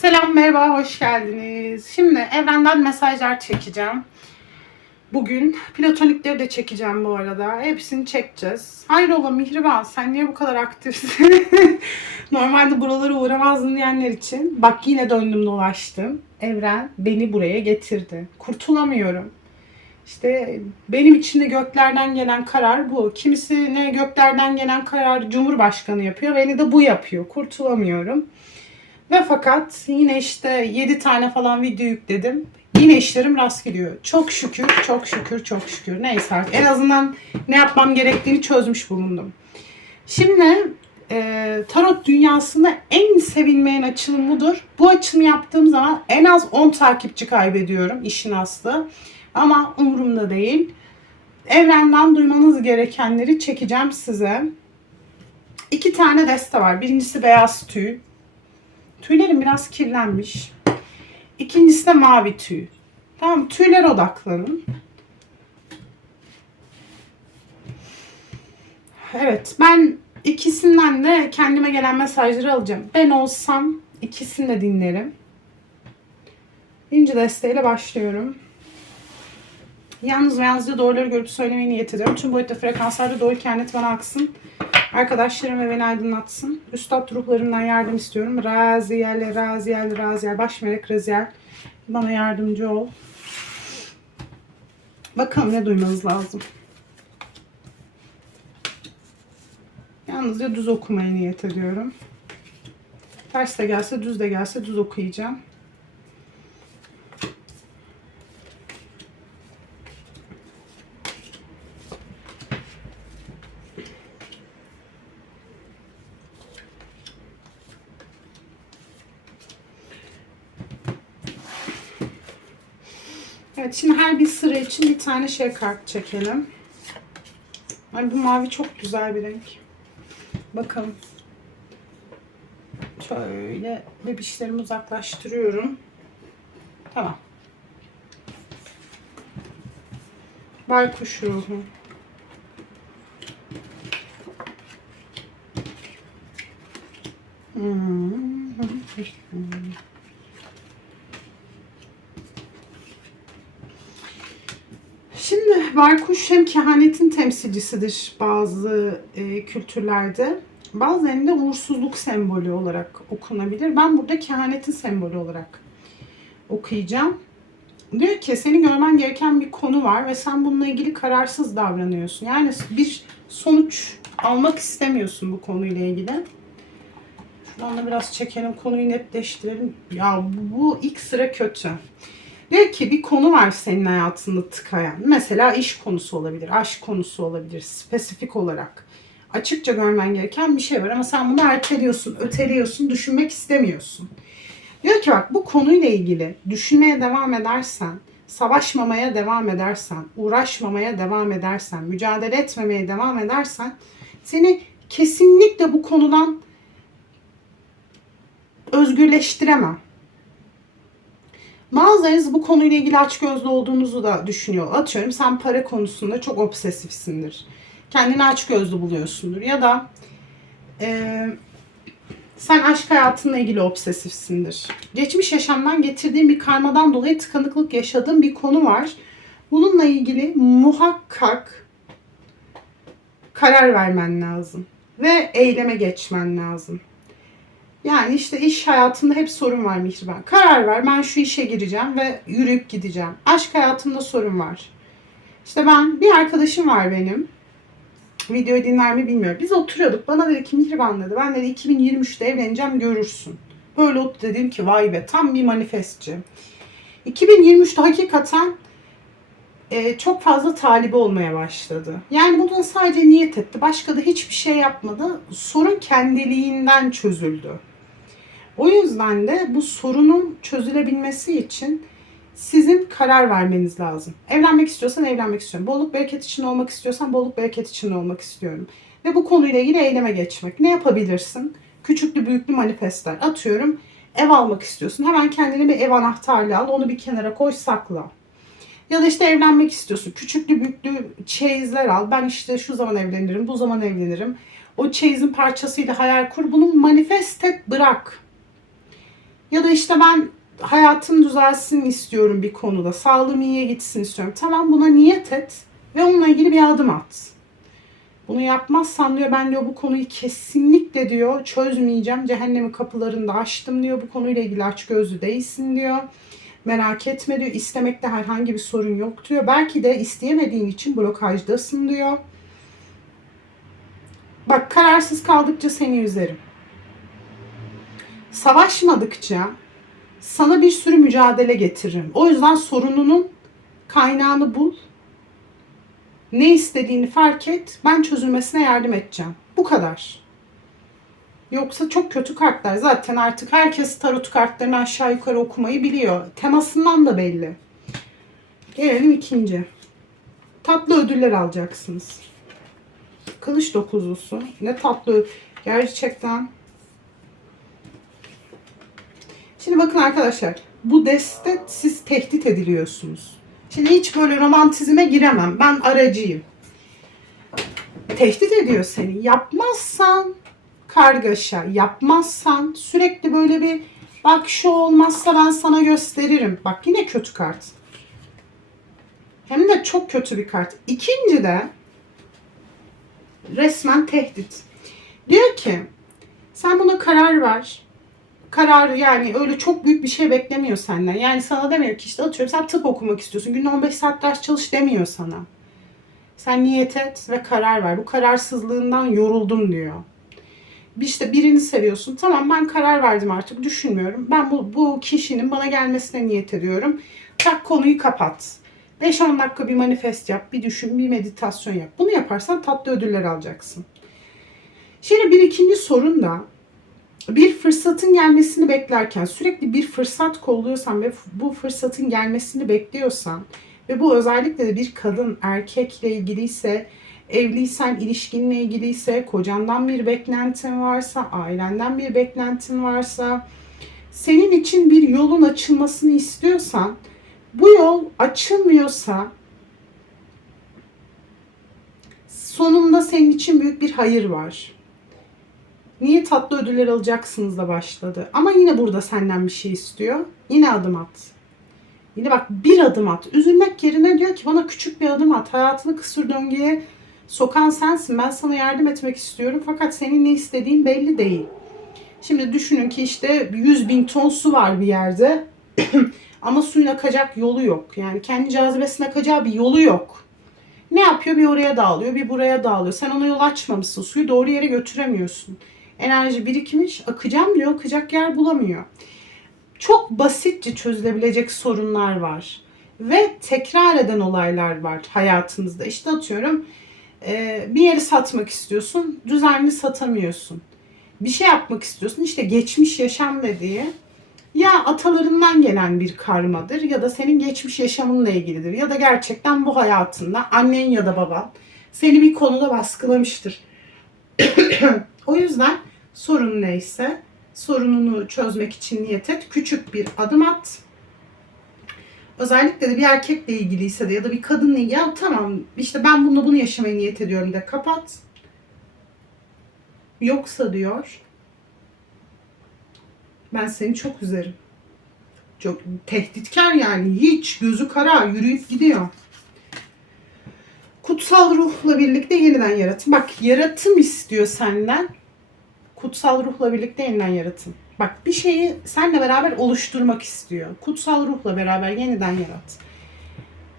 Selam, merhaba, hoş geldiniz. Şimdi evrenden mesajlar çekeceğim. Bugün platonikleri de çekeceğim bu arada. Hepsini çekeceğiz. Hayrola Mihriban sen niye bu kadar aktifsin? Normalde buralara uğramazdın diyenler için. Bak yine döndüm dolaştım. Evren beni buraya getirdi. Kurtulamıyorum. İşte benim için de göklerden gelen karar bu. Kimisi ne göklerden gelen karar Cumhurbaşkanı yapıyor. Beni de bu yapıyor. Kurtulamıyorum. Ve fakat yine işte 7 tane falan video yükledim. Yine işlerim rast geliyor. Çok şükür, çok şükür, çok şükür. Neyse artık en azından ne yapmam gerektiğini çözmüş bulundum. Şimdi e, tarot dünyasında en sevilmeyen açılım budur. Bu açılımı yaptığım zaman en az 10 takipçi kaybediyorum işin aslı. Ama umurumda değil. Evrenden duymanız gerekenleri çekeceğim size. İki tane deste var. Birincisi beyaz tüy. Tüylerim biraz kirlenmiş. İkincisi de mavi tüy. Tamam tüyler odaklanın. Evet ben ikisinden de kendime gelen mesajları alacağım. Ben olsam ikisini de dinlerim. Birinci desteğiyle başlıyorum. Yalnız ve yalnızca doğruları görüp söylemeyi niyet ediyorum. Tüm boyutta frekanslarda doğru kehanet bana aksın. Arkadaşlarım ve beni aydınlatsın. Üstad ruhlarımdan yardım istiyorum. Raziyel, Raziyel, Raziyel, baş melek Raziyel. Bana yardımcı ol. Bakalım ne duymanız lazım. Yalnızca düz okumaya niyet ediyorum. Ters de gelse, düz de gelse düz okuyacağım. Şimdi her bir sıra için bir tane şey kart çekelim. Ay bu mavi çok güzel bir renk. Bakalım. Şöyle bebişlerimi uzaklaştırıyorum. Tamam. Baykuş ruhu. Hmm. Şimdi baykuş hem kehanetin temsilcisidir bazı e, kültürlerde. Bazılarında uğursuzluk sembolü olarak okunabilir. Ben burada kehanetin sembolü olarak okuyacağım. Diyor ki senin görmen gereken bir konu var ve sen bununla ilgili kararsız davranıyorsun. Yani bir sonuç almak istemiyorsun bu konuyla ilgili. Şuradan da biraz çekelim konuyu netleştirelim. Ya bu ilk sıra kötü. Diyor ki bir konu var senin hayatında tıkayan. Mesela iş konusu olabilir, aşk konusu olabilir, spesifik olarak. Açıkça görmen gereken bir şey var ama sen bunu erteliyorsun, öteliyorsun, düşünmek istemiyorsun. Diyor ki bak bu konuyla ilgili düşünmeye devam edersen, savaşmamaya devam edersen, uğraşmamaya devam edersen, mücadele etmemeye devam edersen seni kesinlikle bu konudan özgürleştiremem. Bazılarınız bu konuyla ilgili açgözlü olduğunuzu da düşünüyor. Atıyorum sen para konusunda çok obsesifsindir. Kendini açgözlü buluyorsundur. Ya da e, sen aşk hayatınla ilgili obsesifsindir. Geçmiş yaşamdan getirdiğin bir karmadan dolayı tıkanıklık yaşadığın bir konu var. Bununla ilgili muhakkak karar vermen lazım. Ve eyleme geçmen lazım. Yani işte iş hayatımda hep sorun var Mihriban. Karar ver ben şu işe gireceğim ve yürüyüp gideceğim. Aşk hayatımda sorun var. İşte ben bir arkadaşım var benim. Videoyu dinler mi bilmiyorum. Biz oturuyorduk. Bana dedi ki Mihriban dedi. Ben dedi 2023'te evleneceğim görürsün. Böyle otur dedim ki vay be tam bir manifestçi. 2023'te hakikaten e, çok fazla talibi olmaya başladı. Yani bundan sadece niyet etti. Başka da hiçbir şey yapmadı. Sorun kendiliğinden çözüldü. O yüzden de bu sorunun çözülebilmesi için sizin karar vermeniz lazım. Evlenmek istiyorsan evlenmek istiyorum. Bolluk bereket için olmak istiyorsan bolluk bereket için olmak istiyorum. Ve bu konuyla ilgili eyleme geçmek. Ne yapabilirsin? Küçüklü büyüklü manifestler. Atıyorum ev almak istiyorsun. Hemen kendine bir ev anahtarlığı al. Onu bir kenara koy sakla. Ya da işte evlenmek istiyorsun. Küçüklü büyüklü çeyizler al. Ben işte şu zaman evlenirim, bu zaman evlenirim. O çeyizin parçasıyla hayal kur. Bunu manifest et, bırak. Ya da işte ben hayatım düzelsin istiyorum bir konuda. Sağlığım iyiye gitsin istiyorum. Tamam buna niyet et ve onunla ilgili bir adım at. Bunu yapmazsan diyor ben diyor bu konuyu kesinlikle diyor çözmeyeceğim. Cehennemin kapılarını da açtım diyor. Bu konuyla ilgili aç gözlü değilsin diyor. Merak etme diyor. İstemekte herhangi bir sorun yok diyor. Belki de isteyemediğin için blokajdasın diyor. Bak kararsız kaldıkça seni üzerim. Savaşmadıkça sana bir sürü mücadele getiririm. O yüzden sorununun kaynağını bul. Ne istediğini fark et. Ben çözülmesine yardım edeceğim. Bu kadar. Yoksa çok kötü kartlar. Zaten artık herkes tarot kartlarını aşağı yukarı okumayı biliyor. Temasından da belli. Gelelim ikinci. Tatlı ödüller alacaksınız. Kılıç dokuzlusu. Ne tatlı. Gerçekten. Şimdi bakın arkadaşlar. Bu deste siz tehdit ediliyorsunuz. Şimdi hiç böyle romantizme giremem. Ben aracıyım. Tehdit ediyor seni. Yapmazsan kargaşa, yapmazsan sürekli böyle bir bak şu olmazsa ben sana gösteririm. Bak yine kötü kart. Hem de çok kötü bir kart. İkinci de resmen tehdit. Diyor ki sen buna karar ver. Karar yani öyle çok büyük bir şey beklemiyor senden. Yani sana demiyor ki işte atıyorum sen tıp okumak istiyorsun. Günde 15 saat ders çalış demiyor sana. Sen niyet et ve karar ver. Bu kararsızlığından yoruldum diyor. İşte birini seviyorsun. Tamam ben karar verdim artık düşünmüyorum. Ben bu, bu kişinin bana gelmesine niyet ediyorum. Tak konuyu kapat. 5-10 dakika bir manifest yap, bir düşün, bir meditasyon yap. Bunu yaparsan tatlı ödüller alacaksın. Şimdi bir ikinci sorun da bir fırsatın gelmesini beklerken sürekli bir fırsat kolluyorsan ve bu fırsatın gelmesini bekliyorsan ve bu özellikle de bir kadın erkekle ilgiliyse evliysen ilişkinle ilgiliyse kocandan bir beklentin varsa ailenden bir beklentin varsa senin için bir yolun açılmasını istiyorsan bu yol açılmıyorsa sonunda senin için büyük bir hayır var. Niye tatlı ödüller alacaksınız da başladı. Ama yine burada senden bir şey istiyor. Yine adım at. Yine bak bir adım at. Üzülmek yerine diyor ki bana küçük bir adım at. Hayatını kısır döngüye sokan sensin. Ben sana yardım etmek istiyorum. Fakat senin ne istediğin belli değil. Şimdi düşünün ki işte 100 bin ton su var bir yerde. Ama suyun akacak yolu yok. Yani kendi cazibesine akacağı bir yolu yok. Ne yapıyor? Bir oraya dağılıyor, bir buraya dağılıyor. Sen ona yol açmamışsın. Suyu doğru yere götüremiyorsun. Enerji birikmiş, akacağım diyor, akacak yer bulamıyor. Çok basitçe çözülebilecek sorunlar var. Ve tekrar eden olaylar var hayatınızda. İşte atıyorum bir yeri satmak istiyorsun, düzenli satamıyorsun. Bir şey yapmak istiyorsun, işte geçmiş yaşam dediği ya atalarından gelen bir karmadır ya da senin geçmiş yaşamınla ilgilidir ya da gerçekten bu hayatında annen ya da baban seni bir konuda baskılamıştır. o yüzden sorun neyse sorununu çözmek için niyet et. Küçük bir adım at. Özellikle de bir erkekle ilgiliyse de ya da bir kadınla ilgili ya tamam işte ben bununla bunu yaşamaya niyet ediyorum de kapat. Yoksa diyor ben seni çok üzerim. Çok tehditkar yani. Hiç gözü kara yürüyüp gidiyor. Kutsal ruhla birlikte yeniden yaratım. Bak yaratım istiyor senden. Kutsal ruhla birlikte yeniden yaratım. Bak bir şeyi senle beraber oluşturmak istiyor. Kutsal ruhla beraber yeniden yarat.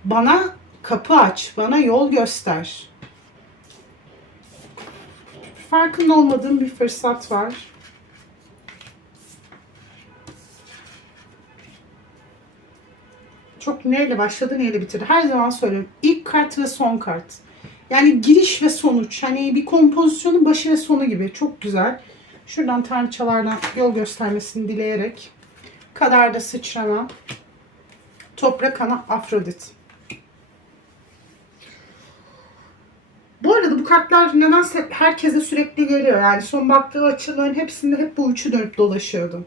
Bana kapı aç, bana yol göster. Farkında olmadığım bir fırsat var. çok neyle başladı neyle bitirdi. Her zaman söylüyorum. İlk kart ve son kart. Yani giriş ve sonuç. Hani bir kompozisyonun başı ve sonu gibi. Çok güzel. Şuradan tanrıçalardan yol göstermesini dileyerek. Kadarda sıçrama. Toprak ana Afrodit. Bu arada bu kartlar nedense herkese sürekli geliyor. Yani son baktığı açıların hepsinde hep bu üçü dönüp dolaşıyordum.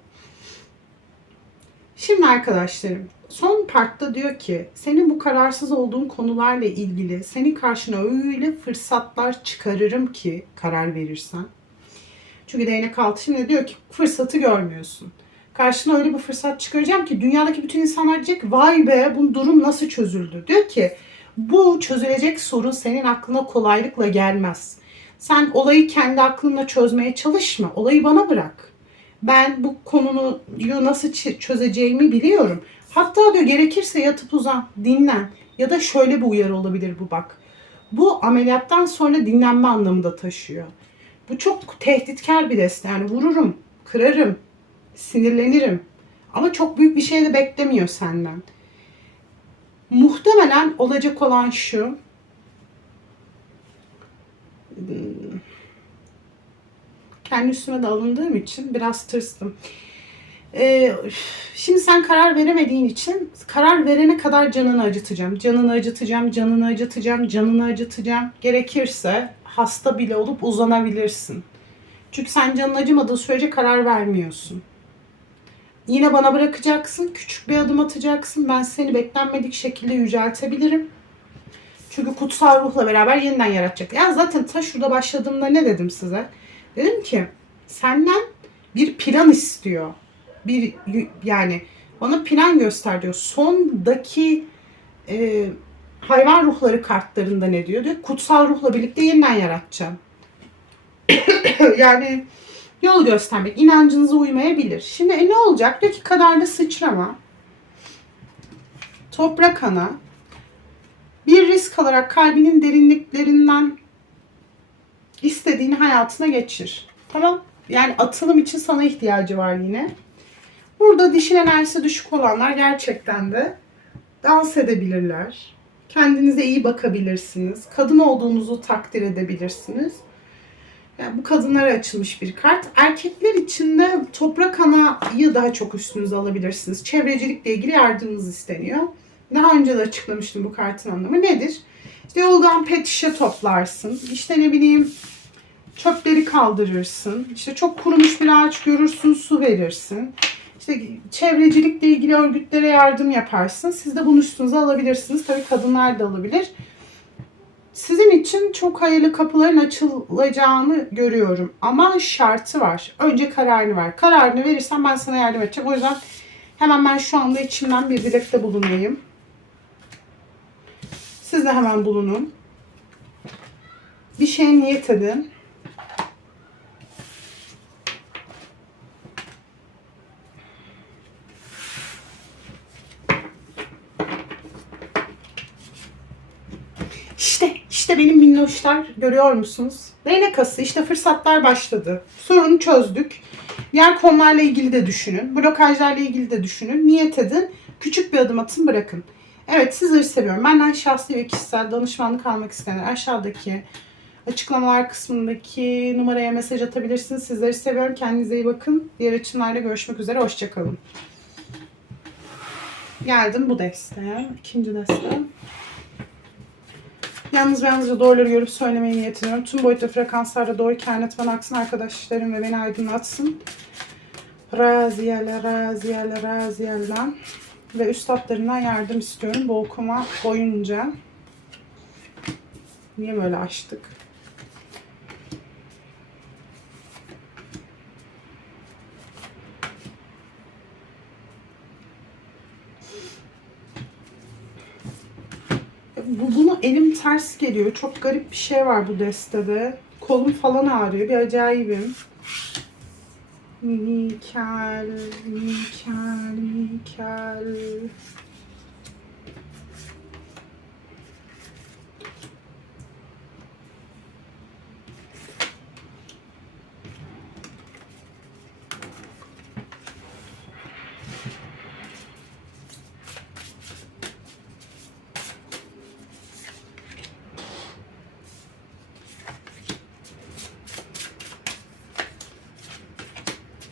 Şimdi arkadaşlarım son partta diyor ki senin bu kararsız olduğun konularla ilgili senin karşına öyle fırsatlar çıkarırım ki karar verirsen. Çünkü değnek altı şimdi diyor ki fırsatı görmüyorsun. Karşına öyle bir fırsat çıkaracağım ki dünyadaki bütün insanlar diyecek vay be bu durum nasıl çözüldü? Diyor ki bu çözülecek sorun senin aklına kolaylıkla gelmez. Sen olayı kendi aklınla çözmeye çalışma. Olayı bana bırak. Ben bu konuyu nasıl çözeceğimi biliyorum. Hatta diyor gerekirse yatıp uzan, dinlen. Ya da şöyle bir uyarı olabilir bu bak. Bu ameliyattan sonra dinlenme anlamında taşıyor. Bu çok tehditkar bir deste. Yani vururum, kırarım, sinirlenirim. Ama çok büyük bir şey de beklemiyor senden. Muhtemelen olacak olan şu. Kendi üstüme de alındığım için biraz tırstım. Ee, şimdi sen karar veremediğin için karar verene kadar canını acıtacağım. Canını acıtacağım, canını acıtacağım, canını acıtacağım. Gerekirse hasta bile olup uzanabilirsin. Çünkü sen canın acımadığı sürece karar vermiyorsun. Yine bana bırakacaksın. Küçük bir adım atacaksın. Ben seni beklenmedik şekilde yüceltebilirim. Çünkü kutsal ruhla beraber yeniden yaratacak. Ya zaten ta şurada başladığımda ne dedim size? Dedim ki senden bir plan istiyor. Bir yani bana plan göster diyor. Sondaki e, hayvan ruhları kartlarında ne diyor? Diyor kutsal ruhla birlikte yeniden yaratacağım. yani yol göstermek, inancınıza uymayabilir. Şimdi e, ne olacak? Diyor ki kadarda sıçrama. Toprak ana. Bir risk alarak kalbinin derinliklerinden istediğini hayatına geçir. Tamam? Yani atılım için sana ihtiyacı var yine. Burada dişil enerjisi düşük olanlar gerçekten de dans edebilirler. Kendinize iyi bakabilirsiniz. Kadın olduğunuzu takdir edebilirsiniz. Yani bu kadınlara açılmış bir kart. Erkekler için de toprak anayı daha çok üstünüze alabilirsiniz. Çevrecilikle ilgili yardımınız isteniyor. Daha önce de açıklamıştım bu kartın anlamı. Nedir? İşte yoldan pet şişe toplarsın. İşte ne bileyim çöpleri kaldırırsın. İşte çok kurumuş bir ağaç görürsün, su verirsin. İşte çevrecilikle ilgili örgütlere yardım yaparsın. Siz de bunu üstünüze alabilirsiniz. Tabii kadınlar da alabilir. Sizin için çok hayırlı kapıların açılacağını görüyorum. Ama şartı var. Önce kararını ver. Kararını verirsen ben sana yardım edeceğim. O yüzden hemen ben şu anda içimden bir dilekte bulunayım. Siz de hemen bulunun. Bir şeye niyet edin. İşte, işte benim minnoşlar görüyor musunuz? Değnek kası işte fırsatlar başladı. Sorunu çözdük. Diğer konularla ilgili de düşünün. Blokajlarla ilgili de düşünün. Niyet edin. Küçük bir adım atın bırakın. Evet sizleri seviyorum. Benden şahsi ve kişisel danışmanlık almak isteyenler aşağıdaki açıklamalar kısmındaki numaraya mesaj atabilirsiniz. Sizleri seviyorum. Kendinize iyi bakın. Diğer açımlarda görüşmek üzere. Hoşçakalın. Geldim bu desteğe. ikinci deste. Yalnız ve yalnızca doğruları görüp söylemeye niyet ediyorum. Tüm boyutta frekanslarda doğru bana aksın arkadaşlarım ve beni aydınlatsın. Raziyel, raziyel, raziyelden ve üstadlarından yardım istiyorum bu okuma boyunca. Niye böyle açtık? Bu, bunu elim ters geliyor. Çok garip bir şey var bu destede. Kolum falan ağrıyor. Bir acayibim. Mikel, Mikel, Mikel.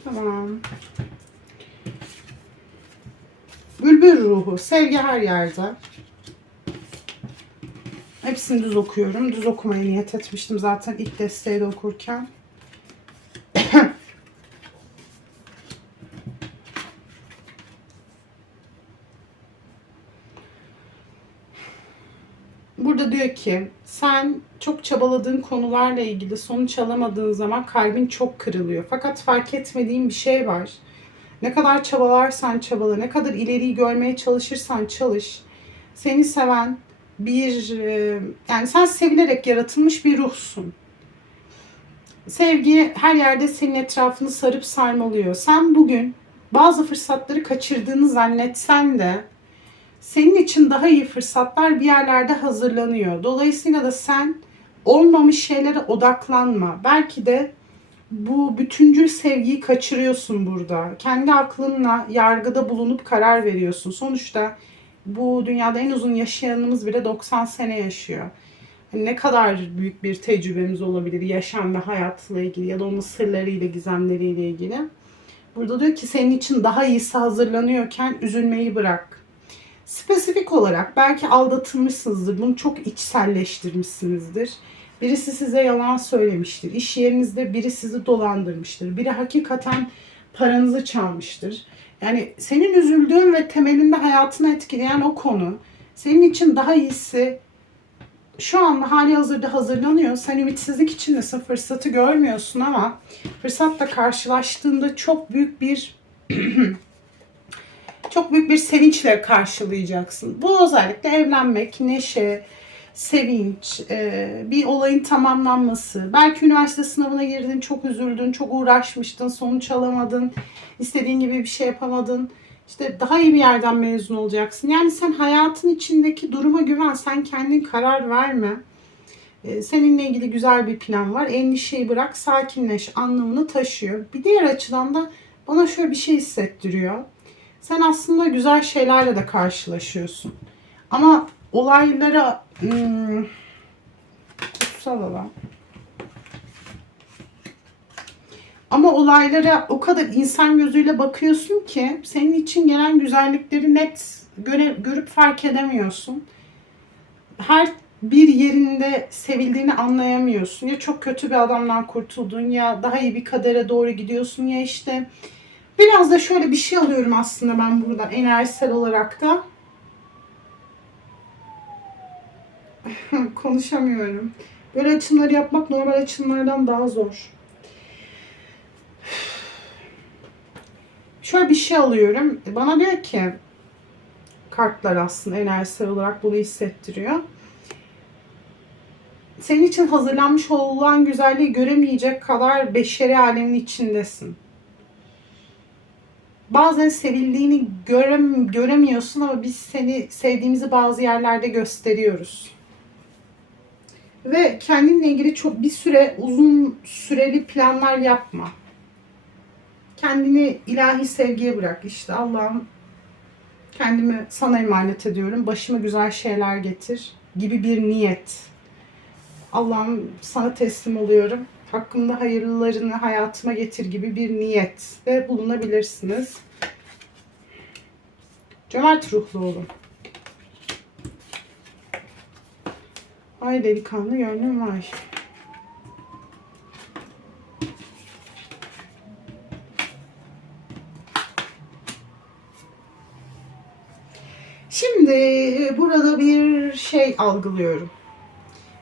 Tamam. Bülbül ruhu. Sevgi her yerde. Hepsini düz okuyorum. Düz okumaya niyet etmiştim zaten ilk desteği de okurken. Burada diyor ki sen çok çabaladığın konularla ilgili sonuç alamadığın zaman kalbin çok kırılıyor. Fakat fark etmediğin bir şey var. Ne kadar çabalarsan çabala, ne kadar ileriyi görmeye çalışırsan çalış. Seni seven bir, e, yani sen sevilerek yaratılmış bir ruhsun. Sevgi her yerde senin etrafını sarıp sarmalıyor. Sen bugün bazı fırsatları kaçırdığını zannetsen de senin için daha iyi fırsatlar bir yerlerde hazırlanıyor. Dolayısıyla da sen olmamış şeylere odaklanma. Belki de bu bütüncül sevgiyi kaçırıyorsun burada. Kendi aklınla yargıda bulunup karar veriyorsun. Sonuçta bu dünyada en uzun yaşayanımız bile 90 sene yaşıyor. Hani ne kadar büyük bir tecrübemiz olabilir yaşam ve hayatla ilgili ya da onun sırlarıyla, gizemleriyle ilgili. Burada diyor ki senin için daha iyisi hazırlanıyorken üzülmeyi bırak. Spesifik olarak belki aldatılmışsınızdır. Bunu çok içselleştirmişsinizdir. Birisi size yalan söylemiştir. İş yerinizde biri sizi dolandırmıştır. Biri hakikaten paranızı çalmıştır. Yani senin üzüldüğün ve temelinde hayatını etkileyen o konu senin için daha iyisi şu anda hali hazırda hazırlanıyor. Sen ümitsizlik içindesin, fırsatı görmüyorsun ama fırsatla karşılaştığında çok büyük bir çok büyük bir sevinçle karşılayacaksın. Bu özellikle evlenmek, neşe, sevinç, e, bir olayın tamamlanması. Belki üniversite sınavına girdin, çok üzüldün, çok uğraşmıştın, sonuç alamadın, istediğin gibi bir şey yapamadın. İşte daha iyi bir yerden mezun olacaksın. Yani sen hayatın içindeki duruma güven, sen kendin karar verme. E, seninle ilgili güzel bir plan var. Endişeyi bırak, sakinleş anlamını taşıyor. Bir diğer açıdan da bana şöyle bir şey hissettiriyor. Sen aslında güzel şeylerle de karşılaşıyorsun. Ama olaylara hmm, kutsal alan. Ama olaylara o kadar insan gözüyle bakıyorsun ki senin için gelen güzellikleri net göre, görüp fark edemiyorsun. Her bir yerinde sevildiğini anlayamıyorsun. Ya çok kötü bir adamdan kurtuldun ya daha iyi bir kadere doğru gidiyorsun ya işte biraz da şöyle bir şey alıyorum aslında ben buradan enerjisel olarak da. Konuşamıyorum. Böyle açımları yapmak normal açımlardan daha zor. Şöyle bir şey alıyorum. Bana diyor ki kartlar aslında enerjisel olarak bunu hissettiriyor. Senin için hazırlanmış olan güzelliği göremeyecek kadar beşeri alemin içindesin. Bazen sevildiğini görem, göremiyorsun ama biz seni sevdiğimizi bazı yerlerde gösteriyoruz. Ve kendinle ilgili çok bir süre uzun süreli planlar yapma. Kendini ilahi sevgiye bırak. İşte Allah'ım kendimi sana emanet ediyorum. Başıma güzel şeyler getir gibi bir niyet. Allah'ım sana teslim oluyorum. Hakkımda hayırlılarını hayatıma getir gibi bir niyet ve bulunabilirsiniz. Cömert ruhlu olun. Ay delikanlı gönlüm var. Şimdi burada bir şey algılıyorum.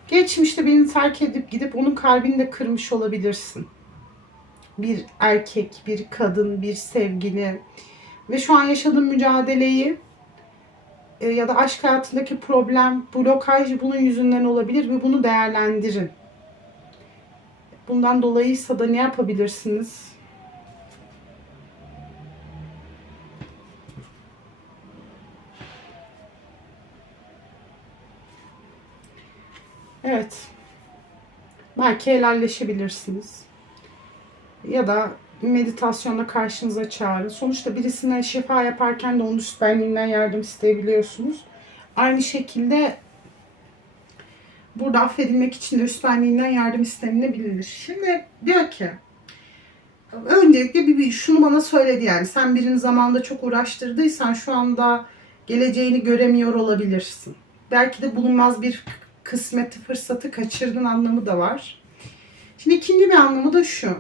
Geçmişte birini terk edip gidip onun kalbini de kırmış olabilirsin. Bir erkek, bir kadın, bir sevgili ve şu an yaşadığın mücadeleyi e, ya da aşk hayatındaki problem, blokaj bunun yüzünden olabilir ve bunu değerlendirin. Bundan dolayıysa da ne yapabilirsiniz? Evet. Belki helalleşebilirsiniz. Ya da meditasyonla karşınıza çağırın. Sonuçta birisine şifa yaparken de onun üst benliğinden yardım isteyebiliyorsunuz. Aynı şekilde burada affedilmek için de üst benliğinden yardım istenilebilir. Şimdi diyor ki öncelikle bir, bir şunu bana söyledi yani sen birini zamanda çok uğraştırdıysan şu anda geleceğini göremiyor olabilirsin. Belki de bulunmaz bir kısmeti, fırsatı kaçırdın anlamı da var. Şimdi ikinci bir anlamı da şu.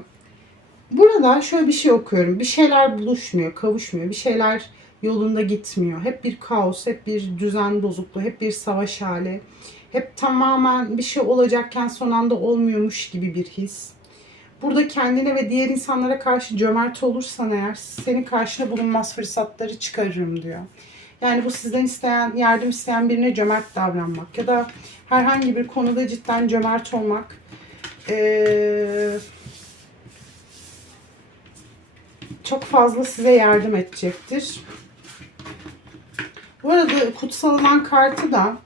Burada şöyle bir şey okuyorum. Bir şeyler buluşmuyor, kavuşmuyor. Bir şeyler yolunda gitmiyor. Hep bir kaos, hep bir düzen bozukluğu, hep bir savaş hali. Hep tamamen bir şey olacakken son anda olmuyormuş gibi bir his. Burada kendine ve diğer insanlara karşı cömert olursan eğer senin karşına bulunmaz fırsatları çıkarırım diyor. Yani bu sizden isteyen, yardım isteyen birine cömert davranmak ya da herhangi bir konuda cidden cömert olmak. Ee, çok fazla size yardım edecektir. Bu arada kutsal olan kartı da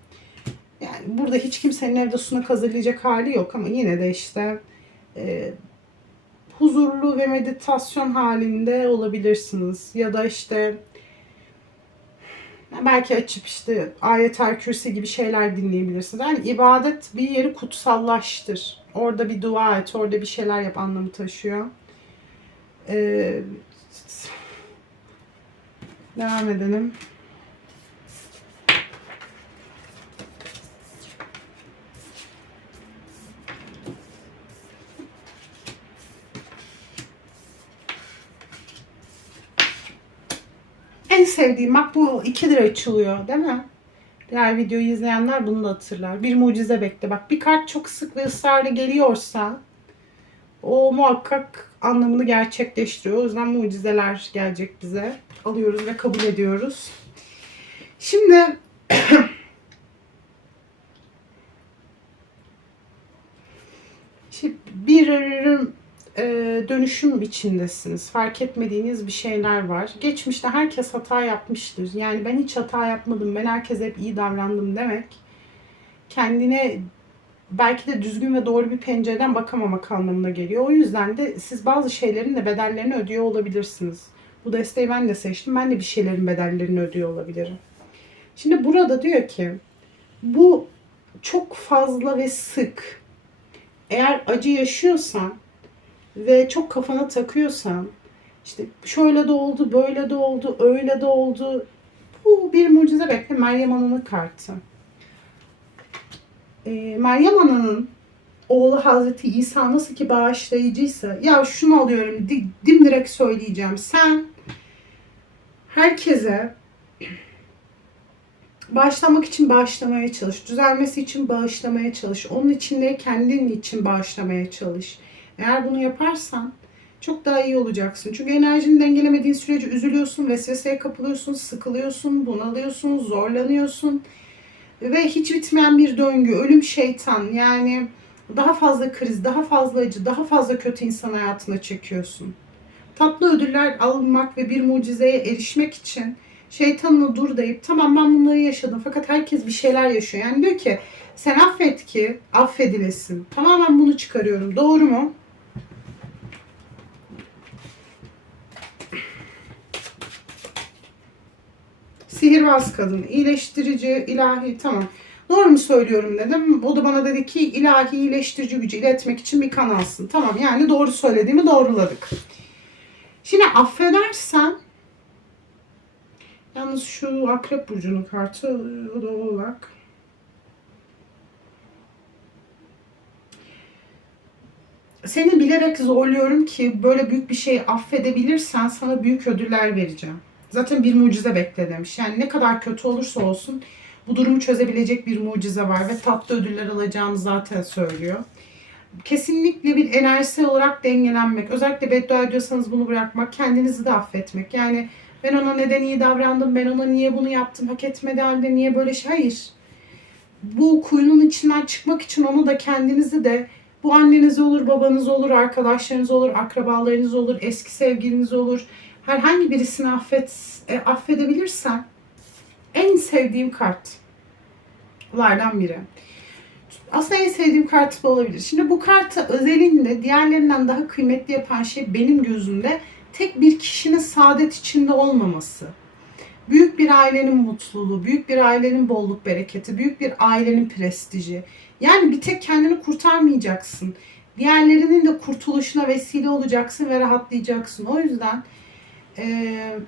yani burada hiç kimsenin evde sunak hazırlayacak hali yok ama yine de işte e, huzurlu ve meditasyon halinde olabilirsiniz. Ya da işte belki açıp işte ayetel kürsi gibi şeyler dinleyebilirsiniz. Yani ibadet bir yeri kutsallaştır. Orada bir dua et, orada bir şeyler yap anlamı taşıyor. Ee, devam edelim. En sevdiğim bak bu 2 lira açılıyor değil mi? Diğer videoyu izleyenler bunu da hatırlar. Bir mucize bekle. Bak bir kart çok sık ve ısrarla geliyorsa o muhakkak anlamını gerçekleştiriyor. O yüzden mucizeler gelecek bize. Alıyoruz ve kabul ediyoruz. Şimdi Şimdi bir e, dönüşüm içindesiniz. Fark etmediğiniz bir şeyler var. Geçmişte herkes hata yapmıştır. Yani ben hiç hata yapmadım, ben herkese hep iyi davrandım demek. Kendine belki de düzgün ve doğru bir pencereden bakamamak anlamına geliyor. O yüzden de siz bazı şeylerin de bedellerini ödüyor olabilirsiniz. Bu desteği ben de seçtim. Ben de bir şeylerin bedellerini ödüyor olabilirim. Şimdi burada diyor ki bu çok fazla ve sık eğer acı yaşıyorsan ve çok kafana takıyorsan işte şöyle de oldu, böyle de oldu, öyle de oldu. Bu bir mucize bekle Meryem Ana'nın kartı. Ee, Meryem Ana'nın oğlu Hazreti İsa nasıl ki bağışlayıcıysa ya şunu alıyorum di, dimdirek söyleyeceğim. Sen herkese bağışlamak için bağışlamaya çalış. Düzelmesi için bağışlamaya çalış. Onun için de kendin için bağışlamaya çalış. Eğer bunu yaparsan çok daha iyi olacaksın. Çünkü enerjini dengelemediğin sürece üzülüyorsun, vesveseye kapılıyorsun, sıkılıyorsun, bunalıyorsun, zorlanıyorsun. Ve hiç bitmeyen bir döngü, ölüm şeytan yani daha fazla kriz, daha fazla acı, daha fazla kötü insan hayatına çekiyorsun. Tatlı ödüller alınmak ve bir mucizeye erişmek için şeytanına dur deyip tamam ben bunları yaşadım fakat herkes bir şeyler yaşıyor. Yani diyor ki sen affet ki affedilesin. Tamamen bunu çıkarıyorum. Doğru mu? Sihirbaz kadın, iyileştirici, ilahi tamam. Doğru mu söylüyorum dedim. O da bana dedi ki ilahi iyileştirici gücü iletmek için bir kanalsın. Tamam yani doğru söylediğimi doğruladık. Şimdi affedersen yalnız şu akrep burcunun kartı o da oğlak. Seni bilerek zorluyorum ki böyle büyük bir şey affedebilirsen sana büyük ödüller vereceğim. Zaten bir mucize bekle demiş. Yani ne kadar kötü olursa olsun bu durumu çözebilecek bir mucize var ve tatlı ödüller alacağını zaten söylüyor. Kesinlikle bir enerjisel olarak dengelenmek. Özellikle beddua ediyorsanız bunu bırakmak. Kendinizi de affetmek. Yani ben ona neden iyi davrandım, ben ona niye bunu yaptım, hak etmedi halde niye böyle şey. Hayır. Bu kuyunun içinden çıkmak için onu da kendinizi de bu anneniz olur, babanız olur, arkadaşlarınız olur, akrabalarınız olur, eski sevgiliniz olur. Herhangi birisini affet, e, affedebilirsen en sevdiğim kartlardan biri. Aslında en sevdiğim kart bu olabilir. Şimdi bu kartı özelinde diğerlerinden daha kıymetli yapan şey benim gözümde tek bir kişinin saadet içinde olmaması. Büyük bir ailenin mutluluğu, büyük bir ailenin bolluk bereketi, büyük bir ailenin prestiji. Yani bir tek kendini kurtarmayacaksın. Diğerlerinin de kurtuluşuna vesile olacaksın ve rahatlayacaksın. O yüzden e,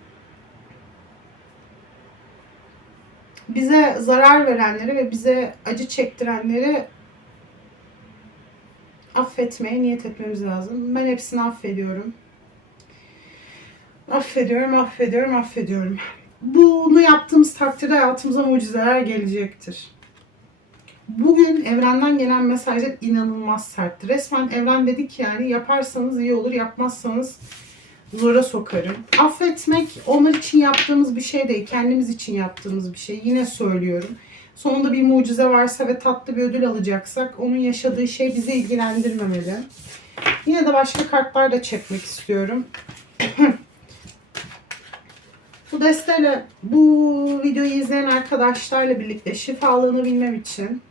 bize zarar verenleri ve bize acı çektirenleri affetmeye niyet etmemiz lazım. Ben hepsini affediyorum. Affediyorum, affediyorum, affediyorum. Bunu yaptığımız takdirde hayatımıza mucizeler gelecektir. Bugün evrenden gelen mesajlar inanılmaz sertti. Resmen evren dedi ki yani yaparsanız iyi olur, yapmazsanız zora sokarım. Affetmek onlar için yaptığımız bir şey değil, kendimiz için yaptığımız bir şey. Yine söylüyorum. Sonunda bir mucize varsa ve tatlı bir ödül alacaksak onun yaşadığı şey bizi ilgilendirmemeli. Yine de başka kartlar da çekmek istiyorum. bu desteyle bu videoyu izleyen arkadaşlarla birlikte şifalanabilmem için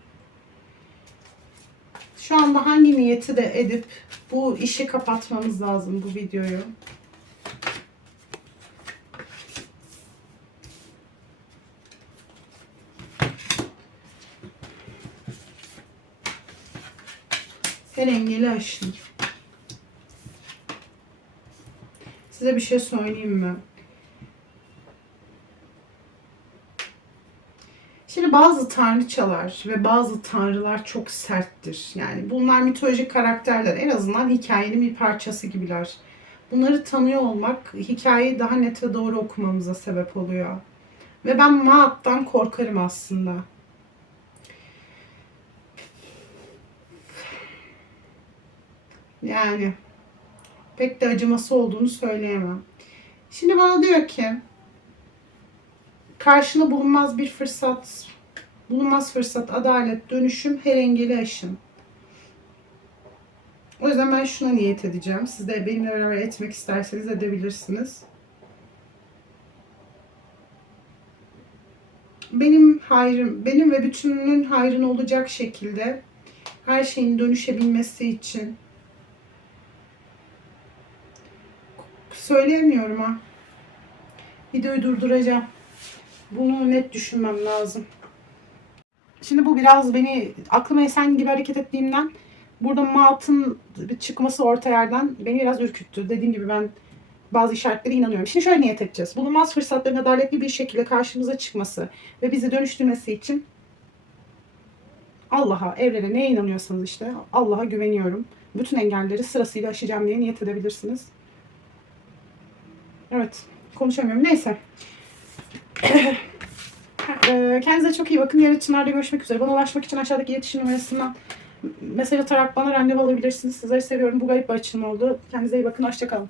şu anda hangi niyeti de edip bu işi kapatmamız lazım bu videoyu. Her engeli aşın. Size bir şey söyleyeyim mi? Şimdi bazı tanrıçalar ve bazı tanrılar çok serttir. Yani bunlar mitolojik karakterler. En azından hikayenin bir parçası gibiler. Bunları tanıyor olmak hikayeyi daha net ve doğru okumamıza sebep oluyor. Ve ben Maat'tan korkarım aslında. Yani pek de acıması olduğunu söyleyemem. Şimdi bana diyor ki karşına bulunmaz bir fırsat, bulunmaz fırsat, adalet, dönüşüm, her engeli aşın. O yüzden ben şuna niyet edeceğim. Siz de benimle beraber etmek isterseniz edebilirsiniz. Benim hayrım, benim ve bütününün hayrına olacak şekilde her şeyin dönüşebilmesi için söyleyemiyorum ha. Videoyu durduracağım. Bunu net düşünmem lazım. Şimdi bu biraz beni aklıma esen gibi hareket ettiğimden burada matın çıkması orta yerden beni biraz ürküttü. Dediğim gibi ben bazı işaretlere inanıyorum. Şimdi şöyle niyet edeceğiz. Bulunmaz fırsatların adaletli bir şekilde karşımıza çıkması ve bizi dönüştürmesi için Allah'a, evrene neye inanıyorsanız işte Allah'a güveniyorum. Bütün engelleri sırasıyla aşacağım diye niyet edebilirsiniz. Evet, konuşamıyorum. Neyse. Eee, Kendinize çok iyi bakın. Yarın Çınar'da görüşmek üzere. Bana ulaşmak için aşağıdaki iletişim numarasından mesaj atarak bana randevu alabilirsiniz. Sizleri seviyorum. Bu garip bir açılım oldu. Kendinize iyi bakın. Hoşçakalın.